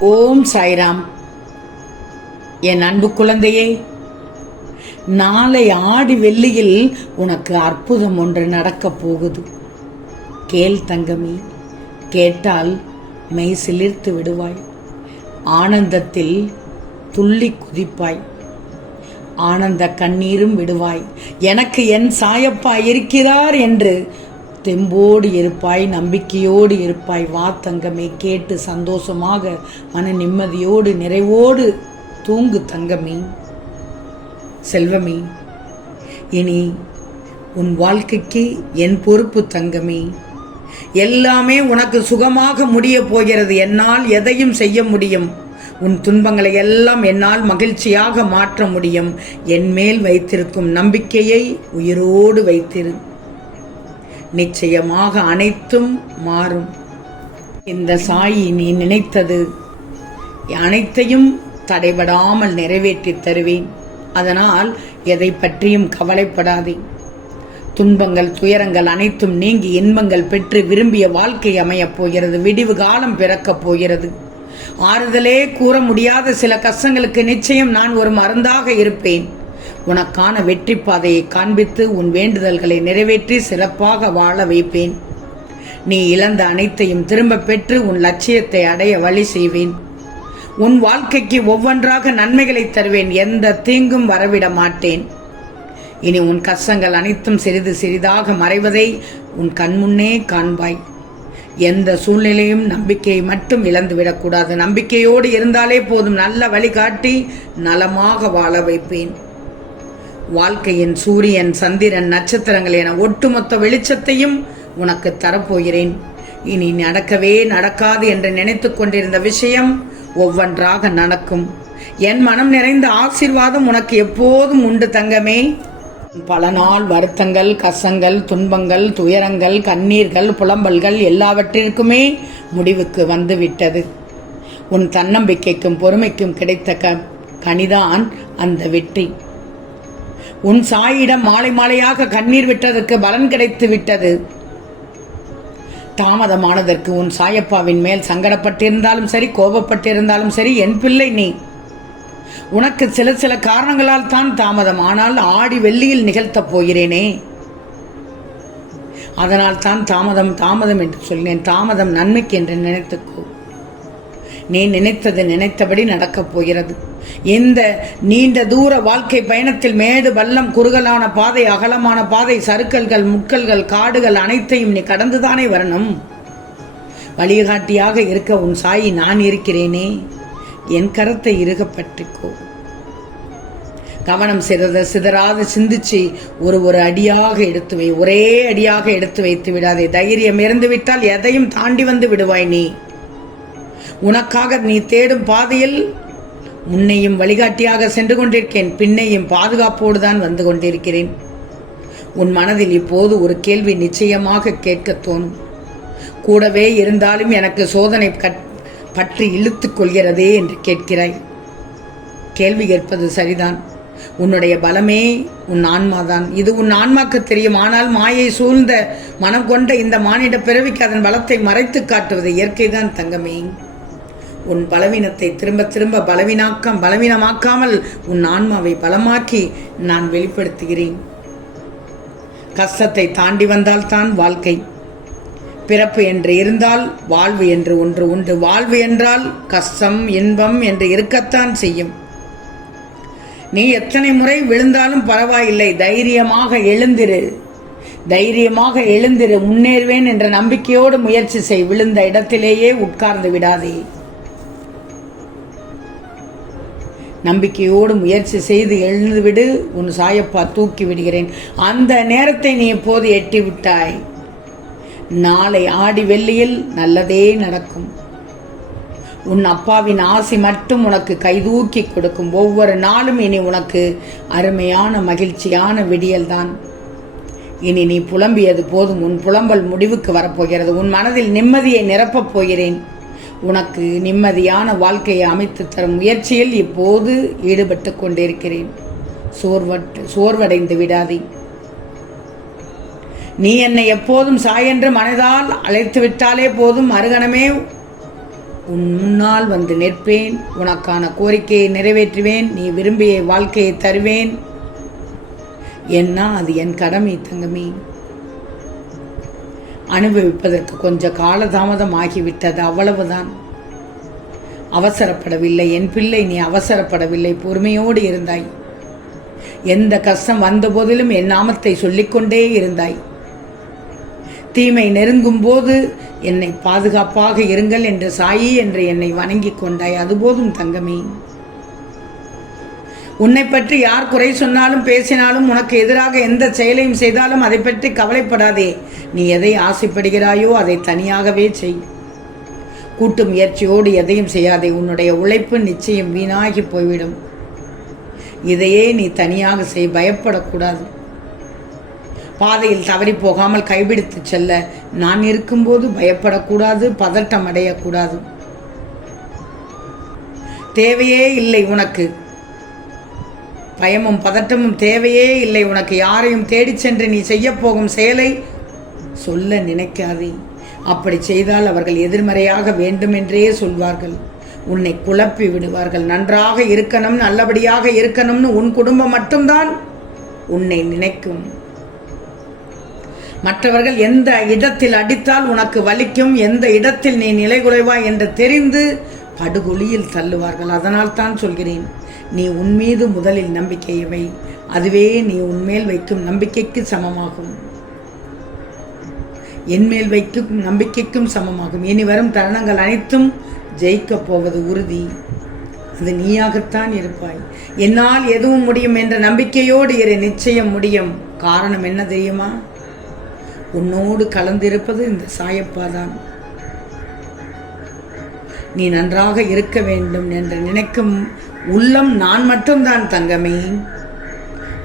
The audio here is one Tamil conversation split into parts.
ஓம் சாய்ராம். என் அன்பு குழந்தையே நாளை ஆடி வெள்ளியில் உனக்கு அற்புதம் ஒன்று நடக்கப் போகுது. கேள் தங்கமி கேட்டால் மெய் சிலிர்த்து விடுவாய். ஆனந்தத்தில் துள்ளி குதிப்பாய். ஆனந்த கண்ணீரும் விடுவாய். எனக்கு என் சாயப்பா இருக்கிறார் என்று தெம்போடு இருப்பாய் நம்பிக்கையோடு இருப்பாய். வா தங்கமே கேட்டு சந்தோஷமாக மன நிம்மதியோடு நிறைவோடு தூங்கு தங்கமே. செல்வமே இனி உன் வாழ்க்கைக்கு என் பொறுப்பு தங்கமே. எல்லாமே உனக்கு சுகமாக முடிய போகிறது. என்னால் எதையும் செய்ய முடியும். உன் துன்பங்களை எல்லாம் என்னால் மகிழ்ச்சியாக மாற்ற முடியும். என் மேல் வைத்திருக்கும் நம்பிக்கையை உயிரோடு வைத்திரு நிச்சயமாக அனைத்தும் மாறும். இந்த சாயி நீ நினைத்தது அனைத்தையும் தடைபடாமல் நிறைவேற்றி தருவேன். அதனால் எதை பற்றியும் கவலைப்படாதே. துன்பங்கள் துயரங்கள் அனைத்தும் நீங்கி இன்பங்கள் பெற்று விரும்பிய வாழ்க்கை அமையப் போகிறது. விடிவு காலம் பிறக்கப் போகிறது. ஆறுதலே கூற முடியாத சில கஷ்டங்களுக்கு நிச்சயம் நான் ஒரு மருந்தாக இருப்பேன். உனக்கான வெற்றி பாதையை காண்பித்து உன் வேண்டுதல்களை நிறைவேற்றி சிறப்பாக வாழ வைப்பேன். நீ இழந்த அனைத்தையும் திரும்ப பெற்று உன் லட்சியத்தை அடைய வழி செய்வேன். உன் வாழ்க்கைக்கு ஒவ்வொன்றாக நன்மைகளை தருவேன் எந்த தீங்கும் வரவிட மாட்டேன். இனி உன் கஷ்டங்கள் அனைத்தும் சிறிது சிறிதாக மறைவதை உன் கண்முன்னே காண்பாய். எந்த சூழ்நிலையும் நம்பிக்கையை மட்டும் இழந்துவிடக்கூடாது. நம்பிக்கையோடு இருந்தாலே போதும். நல்ல வழிகாட்டி நலமாக வாழ வைப்பேன். வாழ்க்கையின் சூரியன் சந்திரன் நட்சத்திரங்கள் என ஒட்டுமொத்த வெளிச்சத்தையும் உனக்கு தரப்போகிறேன். இனி நடக்கவே நடக்காது என்று நினைத்து கொண்டிருந்த விஷயம் ஒவ்வொன்றாக நடக்கும். என் மனம் நிறைந்த ஆசீர்வாதம் உனக்கு எப்போதும் உண்டு தங்கமே. பல நாள் வருத்தங்கள் கசங்கள் துன்பங்கள் துயரங்கள் கண்ணீர்கள் புலம்பல்கள் எல்லாவற்றிற்குமே முடிவுக்கு வந்துவிட்டது. உன் தன்னம்பிக்கைக்கும் பொறுமைக்கும் கிடைத்த க கனிதான் அந்த வெற்றி. உன் சாயிடம் மாலை மாலையாக கண்ணீர் விட்டதற்கு பலன் கிடைத்து விட்டது. தாமதமானதற்கு உன் சாயப்பாவின் மேல் சங்கடப்பட்டிருந்தாலும் சரி கோபப்பட்டிருந்தாலும் சரி என் பிள்ளை நீ. உனக்கு சில சில காரணங்களால் தான் தாமதம் ஆனால் ஆடி வெள்ளியில் நிகழ்த்தப் போகிறேனே. அதனால் தான் தாமதம் தாமதம் என்று சொன்னேன் தாமதம் நன்மைக்கு என்று நினைத்துக்கோ. நீ நினைத்தது நினைத்தபடி நடக்கப் போகிறது. இந்த நீண்ட தூர வாழ்க்கை பயணத்தில் மேடு பள்ளம் குறுகலான பாதை அகலமான பாதை சறுக்கல்கள் முட்கல்கள் காடுகள் அனைத்தையும் நீ கடந்துதானே வரணும்? வழிகாட்டியாக இருக்க உன் சாயி நான் இருக்கிறேனே. என் கரத்தை இறுக கவனம் சிதற சிதறாது சிந்திச்சு ஒரு ஒரு அடியாக எடுத்து வை. ஒரே அடியாக எடுத்து வைத்து விடாதே. தைரியம் இருந்து விட்டால் எதையும் தாண்டி வந்து விடுவாய் நீ. உனக்காக நீ தேடும் பாதையில் முன்னையும் வழிகாட்டியாக சென்று கொண்டிருக்கேன். பின்னையும் பாதுகாப்போடு தான் வந்து கொண்டிருக்கிறேன். உன் மனதில் இப்போது ஒரு கேள்வி நிச்சயமாக கேட்கத் தோணும். கூடவே இருந்தாலும் எனக்கு சோதனை கட் பற்றி இழுத்துக் கொள்கிறதே என்று கேட்கிறாய். கேள்வி கேட்பது சரிதான். உன்னுடைய பலமே உன் ஆன்மாதான். இது உன் ஆன்மாக்கு தெரியும். ஆனால் மாயை சூழ்ந்த மனம் கொண்ட இந்த மானிட பிறவிக்கு அதன் பலத்தை மறைத்து காட்டுவது இயற்கைதான் தங்கமே. உன் பலவீனத்தை திரும்ப திரும்ப பலவீனாக்கம் பலவீனமாக்காமல் உன் ஆன்மாவை பலமாக்கி நான் வெளிப்படுத்துகிறேன். கஷ்டத்தை தாண்டி வந்தால்தான் வாழ்க்கை. பிறப்பு என்று இருந்தால் வாழ்வு என்று ஒன்று உண்டு. வாழ்வு என்றால் கஷ்டம் இன்பம் என்று இருக்கத்தான் செய்யும். நீ எத்தனை முறை விழுந்தாலும் பரவாயில்லை. தைரியமாக எழுந்திரு. தைரியமாக எழுந்திரு. முன்னேறுவேன் என்ற நம்பிக்கையோடு முயற்சி செய். விழுந்த இடத்திலேயே உட்கார்ந்து விடாதே. நம்பிக்கையோடு முயற்சி செய்து எழுந்துவிடு உன் சாயப்பா தூக்கி விடுகிறேன். அந்த நேரத்தை நீ எப்போது எட்டி விட்டாய்? நாளை ஆடி வெள்ளியில் நல்லதே நடக்கும். உன் அப்பாவின் ஆசை மட்டும் உனக்கு கைதூக்கி கொடுக்கும். ஒவ்வொரு நாளும் இனி உனக்கு அருமையான மகிழ்ச்சியான விடியல்தான். இனி நீ புலம்பியது போதும். உன் புலம்பல் முடிவுக்கு வரப்போகிறது. உன் மனதில் நிம்மதியை நிரப்பப் போகிறேன். உனக்கு நிம்மதியான வாழ்க்கையை அமைத்து தரும் முயற்சியில் இப்போது ஈடுபட்டு கொண்டிருக்கிறேன். சோர்வட்டு சோர்வடைந்து விடாதே. நீ என்னை எப்போதும் சாயென்று மனதால் அழைத்து விட்டாலே போதும் மறுகணமே உன் முன்னால் வந்து நிற்பேன். உனக்கான கோரிக்கையை நிறைவேற்றுவேன். நீ விரும்பிய வாழ்க்கையை தருவேன். என்ன? அது என் கடமை தங்கமே. அனுபவிப்பதற்கு கொஞ்ச காலதாமதம் ஆகிவிட்டது அவ்வளவுதான். அவசரப்படவில்லை. என் பிள்ளை நீ அவசரப்படவில்லை. பொறுமையோடு இருந்தாய். எந்த கஷ்டம் வந்தபோதிலும் என் நாமத்தை சொல்லிக்கொண்டே இருந்தாய். தீமை நெருங்கும் போது என்னை பாதுகாப்பாக இருங்கள் என்று சாயி என்று என்னை வணங்கிக் கொண்டாய். அதுபோதும் தங்கமே. உன்னை பற்றி யார் குறை சொன்னாலும் பேசினாலும் உனக்கு எதிராக எந்த செயலையும் செய்தாலும் அதை பற்றி கவலைப்படாதே. நீ எதை ஆசைப்படுகிறாயோ அதை தனியாகவே செய். கூட்டு முயற்சியோடு எதையும் செய்யாதே. உன்னுடைய உழைப்பு நிச்சயம் வீணாகி போய்விடும். இதையே நீ தனியாக செய். பயப்படக்கூடாது. பாதையில் தவறி போகாமல் கைபிடித்து செல்ல. நான் இருக்கும்போது பயப்படக்கூடாது பதட்டம் அடையக்கூடாது. தேவையே இல்லை உனக்கு. பயமும் பதட்டமும் தேவையே இல்லை. உனக்கு யாரையும் தேடிச் சென்று நீ செய்யப்போகும் செயலை சொல்ல நினைக்காதே. அப்படி செய்தால் அவர்கள் எதிர்மறையாக வேண்டுமென்றே சொல்வார்கள். உன்னை குழப்பி விடுவார்கள். நன்றாக இருக்கணும் நல்லபடியாக இருக்கணும்னு உன் குடும்பம் மட்டும்தான் உன்னை நினைக்கும். மற்றவர்கள் எந்த இடத்தில் அடித்தால் உனக்கு வலிக்கும் எந்த இடத்தில் நீ நிலைகுலைவாய் என்று தெரிந்து படுகொலியில் தள்ளுவார்கள். அதனால் தான் சொல்கிறேன். நீ உன் மீது முதலில் நம்பிக்கையை வை அதுவே நீ உன்மேல் வைக்கும் நம்பிக்கைக்கு சமமாகும். என்மேல் வைக்கும் நம்பிக்கைக்கும் சமமாகும். இனி வரும் தருணங்கள் அனைத்தும் ஜெயிக்கப் போவது உறுதி. அது நீயாகத்தான் இருப்பாய். என்னால் எதுவும் முடியும் என்ற நம்பிக்கையோடு இரு. நிச்சயம் முடியும். காரணம் என்ன தெரியுமா? உன்னோடு கலந்திருப்பது இந்த சாயப்பா தான். நீ நன்றாக இருக்க வேண்டும் என்று நினைக்கும் உள்ளம் நான் மட்டும்தான் தங்கமே.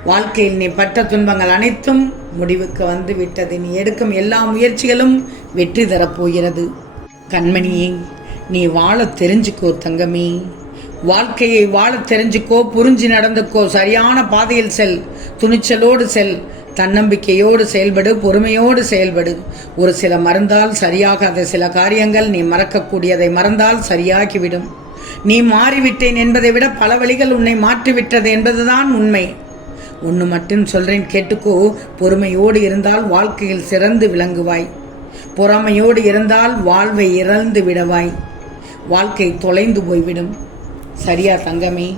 வாழ்க்கையில் நீ பட்ட துன்பங்கள் அனைத்தும் முடிவுக்கு வந்து விட்டது. நீ எடுக்கும் எல்லா முயற்சிகளும் வெற்றி தரப்போகிறது கண்மணியே நீ வாழ தெரிஞ்சுக்கோ தங்கமே. வாழ்க்கையை வாழ தெரிஞ்சுக்கோ புரிஞ்சு நடந்துக்கோ. சரியான பாதையில் செல் துணிச்சலோடு செல் தன்னம்பிக்கையோடு செயல்படு பொறுமையோடு செயல்படு. ஒரு சில மறந்தால் சரியாகாத சில காரியங்கள் நீ மறக்கக்கூடியதை மறந்தால் சரியாகிவிடும். நீ மாறிவிட்டேன் என்பதை விட பல வழிகள் உன்னை மாற்றிவிட்டது என்பதுதான் உண்மை. ஒன்று மட்டும் சொல்றேன் கேட்டுக்கோ. பொறுமையோடு இருந்தால் வாழ்க்கையில் சிறந்து விளங்குவாய். பொறாமையோடு இருந்தால் வாழ்வை இறந்து விடவாய். வாழ்க்கை தொலைந்து போய்விடும். சரியா தங்கமே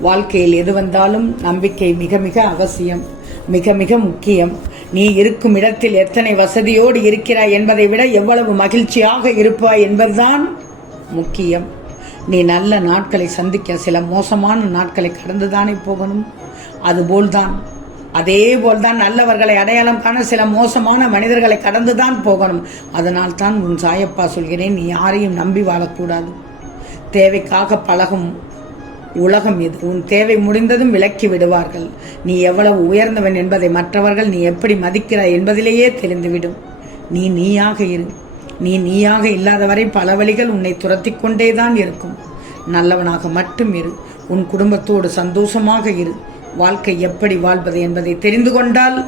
வாழ்க்கையில் எது வந்தாலும் நம்பிக்கை மிக மிக அவசியம் மிக மிக முக்கியம். நீ இருக்கும் இடத்தில் எத்தனை வசதியோடு இருக்கிறாய் என்பதை விட எவ்வளவு மகிழ்ச்சியாக இருப்பாய் என்பதுதான் முக்கியம். நீ நல்ல நாட்களை சந்திக்க சில மோசமான நாட்களை கடந்துதானே போகணும்? அதுபோல்தான். அதே போல்தான் நல்லவர்களை அடையாளம் காண சில மோசமான மனிதர்களை கடந்துதான் போகணும். அதனால் தான் உன் சாயப்பா சொல்கிறேன் நீ யாரையும் நம்பி வாழக்கூடாது. தேவைக்காக பழகும் உலகம் இது. உன் தேவை முடிந்ததும் விலக்கி விடுவார்கள். நீ எவ்வளவு உயர்ந்தவன் என்பதை மற்றவர்கள் நீ எப்படி மதிக்கிறாய் என்பதிலேயே தெரிந்துவிடும். நீ நீயாக இரு. நீ நீயாக இல்லாதவரை பல வழிகள் உன்னை துரத்தி கொண்டேதான் இருக்கும். நல்லவனாக மட்டும் இரு. உன் குடும்பத்தோடு சந்தோஷமாக இரு. வாழ்க்கை எப்படி வாழ்வது என்பதை தெரிந்து கொண்டால்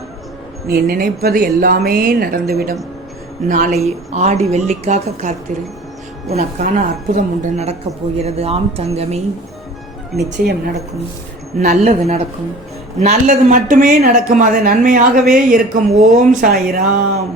நீ நினைப்பது எல்லாமே நடந்துவிடும். நாளை ஆடி வெள்ளிக்காக காத்திரு. உனக்கான அற்புதம் ஒன்று நடக்கப் போகிறது. ஆம் தங்கமே நிச்சயம் நடக்கும். நல்லது நடக்கும். நல்லது மட்டுமே நடக்கும். அது நன்மையாகவே இருக்கும். ஓம் சாயிராம்.